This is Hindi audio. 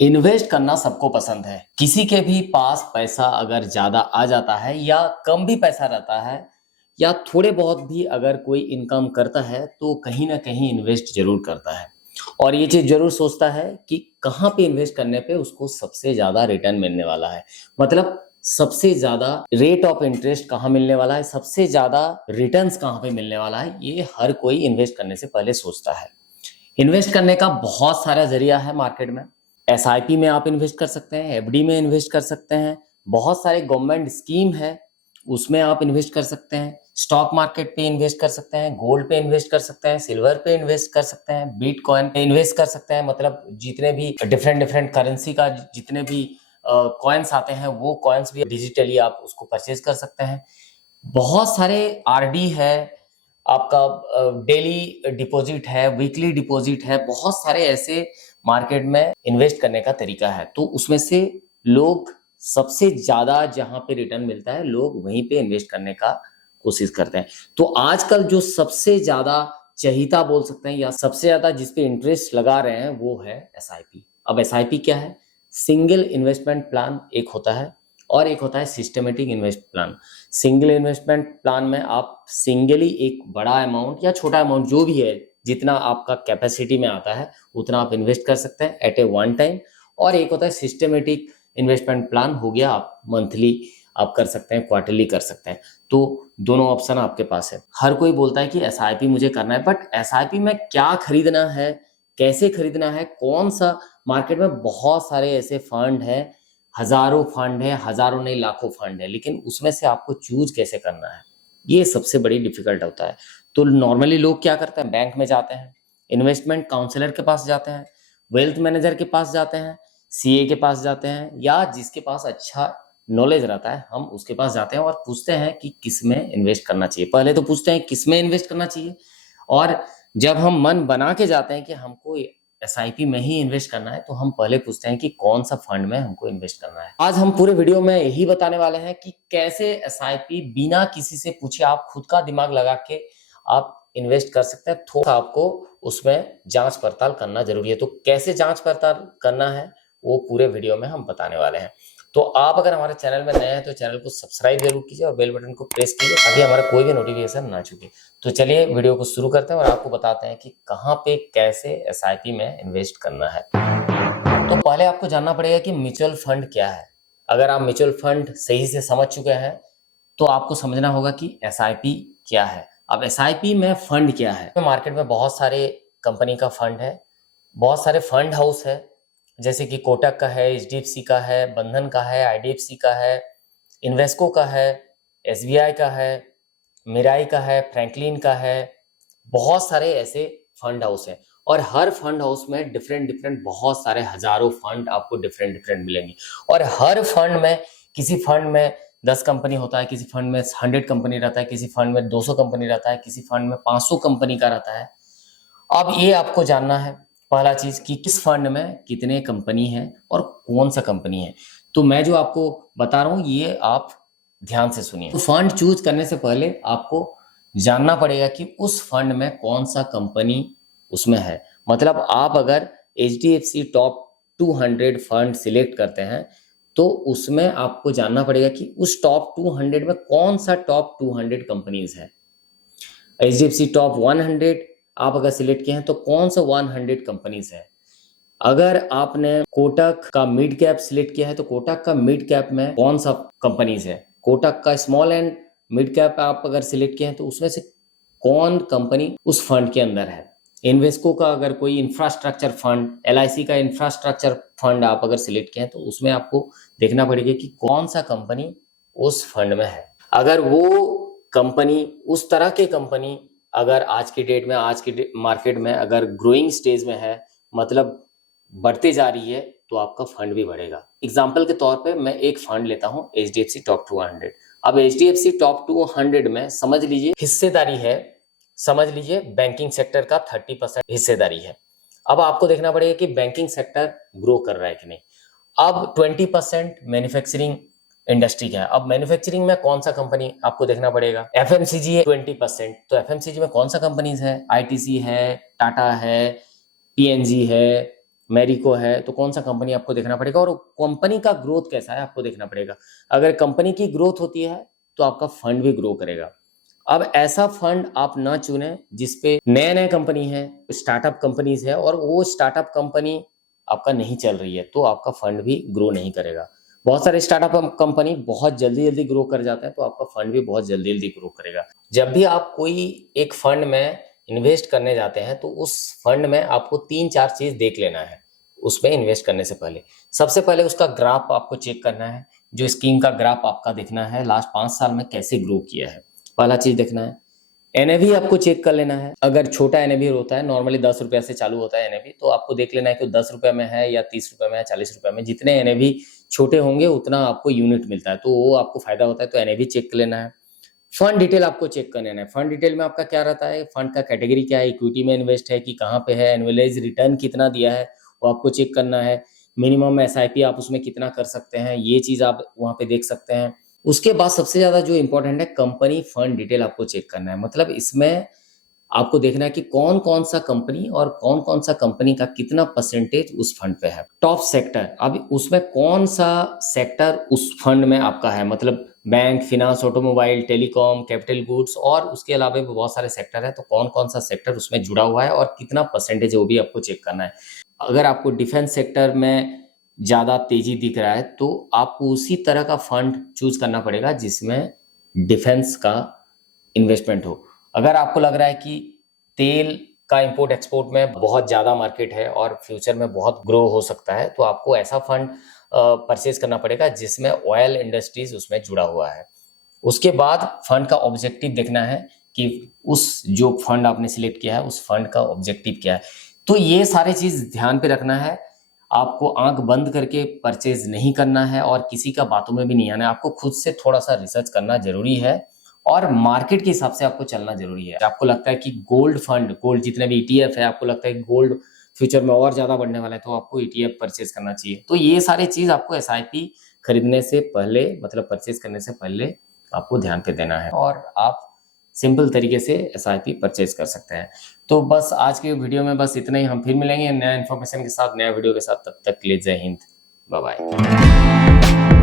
इन्वेस्ट करना सबको पसंद है। किसी के भी पास पैसा अगर ज्यादा आ जाता है या कम भी पैसा रहता है या थोड़े बहुत भी अगर कोई इनकम करता है तो कहीं ना कहीं इन्वेस्ट जरूर करता है और ये चीज जरूर सोचता है कि कहाँ पे इन्वेस्ट करने पे उसको सबसे ज्यादा रिटर्न मिलने वाला है। मतलब सबसे ज्यादा रेट ऑफ इंटरेस्ट कहाँ मिलने वाला है, सबसे ज्यादा रिटर्न्स कहाँ पे मिलने वाला है, ये हर कोई इन्वेस्ट करने से पहले सोचता है। इन्वेस्ट करने का बहुत सारा जरिया है मार्केट में। एसआईपी में आप इन्वेस्ट कर सकते हैं, एफडी में इन्वेस्ट कर सकते हैं, बहुत सारे गवर्नमेंट स्कीम है उसमें आप इन्वेस्ट कर सकते हैं, स्टॉक मार्केट पे इन्वेस्ट कर सकते हैं, गोल्ड पे इन्वेस्ट कर सकते हैं, सिल्वर पे इन्वेस्ट कर सकते हैं, बिटकॉइन पे इन्वेस्ट कर सकते हैं। मतलब जितने भी डिफरेंट डिफरेंट करेंसी का जितने भी कॉइन्स आते हैं वो कॉइन्स भी डिजिटली आप उसको परचेज कर सकते हैं। बहुत सारे आरडी है, आपका डेली डिपॉजिट है, वीकली डिपॉजिट है, बहुत सारे ऐसे मार्केट में इन्वेस्ट करने का तरीका है। तो उसमें से लोग सबसे ज्यादा जहां पे रिटर्न मिलता है लोग वहीं पे इन्वेस्ट करने का कोशिश करते हैं। तो आजकल जो सबसे ज्यादा चहिता बोल सकते हैं या सबसे ज्यादा जिसपे इंटरेस्ट लगा रहे हैं वो है एसआईपी। अब एसआईपी क्या है? सिंगल इन्वेस्टमेंट प्लान एक होता है और एक होता है systematic invest plan. Single investment plan में आप सिंगली एक बड़ा अमाउंट या छोटा अमाउंट जो भी है जितना आपका कैपेसिटी में आता है उतना आप इन्वेस्ट कर सकते हैं एट ए वन टाइम। और एक होता है सिस्टमेटिक इन्वेस्टमेंट प्लान, हो गया आप मंथली आप कर सकते हैं, क्वार्टरली कर सकते हैं। तो दोनों ऑप्शन आपके पास है। हर कोई बोलता है कि एसआईपी मुझे करना है, बट एसआईपी में क्या खरीदना है, कैसे खरीदना है, कौन सा? मार्केट में बहुत सारे ऐसे फंड है, हजारों फंड है, हजारों नहीं लाखों फंड है, लेकिन उसमें से आपको चूज कैसे करना है ये सबसे बड़ी डिफिकल्ट होता है। तो नॉर्मली लोग क्या करते हैं, बैंक में जाते हैं, इन्वेस्टमेंट काउंसलर के पास जाते हैं, वेल्थ मैनेजर के पास जाते हैं, सीए के पास जाते हैं, या जिसके पास अच्छा नॉलेज रहता है हम उसके पास जाते हैं और पूछते हैं कि किस में इन्वेस्ट करना चाहिए। पहले तो पूछते हैं किस में इन्वेस्ट करना चाहिए, और जब हम मन बना के जाते हैं कि हमको एसआईपी में ही इन्वेस्ट करना है तो हम पहले पूछते हैं कि कौन सा फंड में हमको इन्वेस्ट करना है। आज हम पूरे वीडियो में यही बताने वाले हैं कि कैसे एसआईपी बिना किसी से पूछे आप खुद का दिमाग लगा के आप इन्वेस्ट कर सकते हैं। थोड़ा आपको उसमें जांच पड़ताल करना जरूरी है। तो कैसे जांच पड़ताल करना है वो पूरे वीडियो में हम बताने वाले हैं। तो आप अगर हमारे चैनल में नए हैं तो चैनल को सब्सक्राइब जरूर कीजिए और बेल बटन को प्रेस कीजिए ताकि हमारा कोई भी नोटिफिकेशन ना चूके। तो चलिए वीडियो को शुरू करते हैं और आपको बताते हैं कि कहाँ पे कैसे एसआईपी में इन्वेस्ट करना है। तो पहले आपको जानना पड़ेगा कि म्यूचुअल फंड क्या है। अगर आप म्यूचुअल फंड सही से समझ चुके हैं तो आपको समझना होगा कि एसआईपी क्या है। अब एसआईपी में फंड क्या है? मार्केट में बहुत सारे कंपनी का फंड है, बहुत सारे फंड हाउस है, जैसे कि कोटक का है, एचडीएफसी का है, बंधन का है, आईडीएफसी का है, इन्वेस्को का है, एसबीआई का है, मिराई का है, फ्रैंकलिन का है। बहुत सारे ऐसे फंड हाउस हैं और हर फंड हाउस में डिफरेंट डिफरेंट बहुत सारे हजारों फंड आपको डिफरेंट डिफरेंट मिलेंगे। और हर फंड में, किसी फंड में 10 कंपनी होता है, किसी फंड में 100 कंपनी रहता है, किसी फंड में 200 कंपनी रहता है, किसी फंड में 500 कंपनी का रहता है। अब ये आपको जानना है पहला चीज कि किस फंड में कितने कंपनी है और कौन सा कंपनी है। तो मैं जो आपको बता रहा हूँ ये आप ध्यान से सुनिए। तो फंड चूज करने से पहले आपको जानना पड़ेगा कि उस फंड में कौन सा कंपनी उसमें है। मतलब आप अगर HDFC टॉप 200 फंड सिलेक्ट करते हैं तो उसमें आपको जानना पड़ेगा कि उस टॉप 200 में कौन सा टॉप 200 कंपनीज है। HDFC टॉप 100 आप अगर सिलेक्ट किए हैं तो कौन सा 100 कंपनीज है। अगर आपने कोटक का मिड कैप सिलेक्ट किया है तो कोटक का मिड कैप में कौन सा कंपनीज है। कोटक का स्मॉल एंड मिड कैप आप अगर सिलेक्ट किए हैं तो उसमें से कौन कंपनी उस फंड के अंदर है। इन्वेस्को का अगर कोई इंफ्रास्ट्रक्चर फंड, LIC का इंफ्रास्ट्रक्चर फंड आप अगर सिलेक्ट किए हैं तो उसमें आपको देखना पड़ेगा कि कौन सा कंपनी उस फंड में है। अगर वो कंपनी उस तरह के कंपनी अगर आज की डेट में, आज की मार्केट में अगर ग्रोइंग स्टेज में है, मतलब बढ़ते जा रही है, तो आपका फंड भी बढ़ेगा। एग्जाम्पल के तौर पे मैं एक फंड लेता हूं HDFC टॉप 200। अब HDFC टॉप 200 में समझ लीजिए हिस्सेदारी है, समझ लीजिए बैंकिंग सेक्टर का 30% हिस्सेदारी है। अब आपको देखना पड़ेगा कि बैंकिंग सेक्टर ग्रो कर रहा है कि नहीं। अब 20% मैन्युफैक्चरिंग इंडस्ट्री का है। अब मैन्युफैक्चरिंग में कौन सा कंपनी आपको देखना पड़ेगा। FMCG है 20%, तो FMCG में कौन सा कंपनीज है। ITC है, टाटा है, PNG है, मैरिको है, तो कौन सा कंपनी आपको देखना पड़ेगा और कंपनी का ग्रोथ कैसा है आपको देखना पड़ेगा। अगर कंपनी की ग्रोथ होती है तो आपका फंड भी ग्रो करेगा। अब ऐसा फंड आप ना चुनें जिसपे नए-नए कंपनी है, स्टार्टअप कंपनीज है और वो स्टार्टअप कंपनी आपका नहीं चल रही है, तो आपका फंड भी ग्रो नहीं करेगा। बहुत सारे स्टार्टअप कंपनी बहुत जल्दी-जल्दी ग्रो कर जाते हैं, तो आपका फंड भी बहुत जल्दी-जल्दी ग्रो करेगा। जब भी आप कोई एक फंड में इन्वेस्ट करने जाते हैं, तो उस फंड में आपको 3-4 चीज़ देख लेना है, उसमें इन्वेस्ट करने से पहले। सबसे पहले उसका ग्राफ आपको चेक करना है, जो स्कीम का ग्राफ आपका देखना है, लास्ट 5 साल में कैसे ग्रो किया है, पहला चीज़ देखना है। एनएवी आपको चेक कर लेना है। अगर छोटा एनएवी होता है, नॉर्मली ₹10 से चालू होता है एनएवी, तो आपको देख लेना है कि ₹10 में है या ₹30 में है, ₹40 में। जितने एनएवी छोटे होंगे उतना आपको यूनिट मिलता है, तो वो आपको फ़ायदा होता है, तो एनएवी चेक कर लेना है। फंड डिटेल आपको चेक कर लेना है। फंड डिटेल में आपका क्या रहता है, फंड का कैटेगरी क्या है, इक्विटी में इन्वेस्ट है कि कहाँ पे है, एनुअलाइज़ रिटर्न कितना दिया है, वो आपको चेक करना है। मिनिमम एसआईपी आप उसमें कितना कर सकते हैं, ये चीज़ आप वहाँ पे देख सकते हैं। उसके बाद सबसे ज़्यादा जो इम्पोर्टेंट है, कंपनी फंड डिटेल आपको चेक करना है। मतलब इसमें आपको देखना है कि कौन-कौन सा कंपनी और कौन-कौन सा कंपनी का कितना परसेंटेज उस फंड पे है। टॉप सेक्टर, अब उसमें कौन-सा सेक्टर उस फंड में आपका है, मतलब bank, finance, automobile, telecom, capital goods और उसके अलावा भी बहुत सारे सेक्टर हैं, तो कौन-कौन सा सेक्टर उसमें जुड़ा हुआ है और कितना परसेंटेज है, वो भी आपको चेक करना है। अगर आपको डिफेंस सेक्टर में ज़्यादा तेज़ी दिख रहा है, तो आपको उसी तरह का फंड चूज़ करना पड़ेगा जिसमें डिफेंस का इन्वेस्टमेंट हो। अगर आपको लग रहा है कि तेल का इंपोर्ट एक्सपोर्ट में बहुत ज़्यादा मार्केट है और फ्यूचर में बहुत ग्रो हो सकता है, तो आपको ऐसा फंड परचेज करना पड़ेगा जिसमें ऑयल इंडस्ट्रीज उसमें जुड़ा हुआ है। उसके बाद फंड का ऑब्जेक्टिव देखना है कि उस जो फंड आपने सिलेक्ट किया है उस फंड का ऑब्जेक्टिव क्या है। तो ये सारी चीज़ ध्यान पे रखना है। आपको आंख बंद करके परचेज नहीं करना है और किसी का बातों में भी नहीं आना है। आपको खुद से थोड़ा सा रिसर्च करना जरूरी है और मार्केट के हिसाब से आपको चलना जरूरी है। आपको लगता है कि गोल्ड फंड, गोल्ड जितने भी ईटीएफ है, आपको लगता है कि गोल्ड फ्यूचर में और ज्यादा बढ़ने वाला है, तो आपको ईटीएफ परचेज करना चाहिए। तो ये सारी चीज आपको एसआईपी खरीदने से पहले, मतलब परचेज करने से पहले आपको ध्यान पे देना है और आप सिंपल तरीके से एसआईपी परचेज कर सकते हैं। तो बस आज के वीडियो में बस इतना ही। हम फिर मिलेंगे नया इन्फॉर्मेशन के साथ, नया वीडियो के साथ। तब तक के लिए जय हिंद, बाय बाय।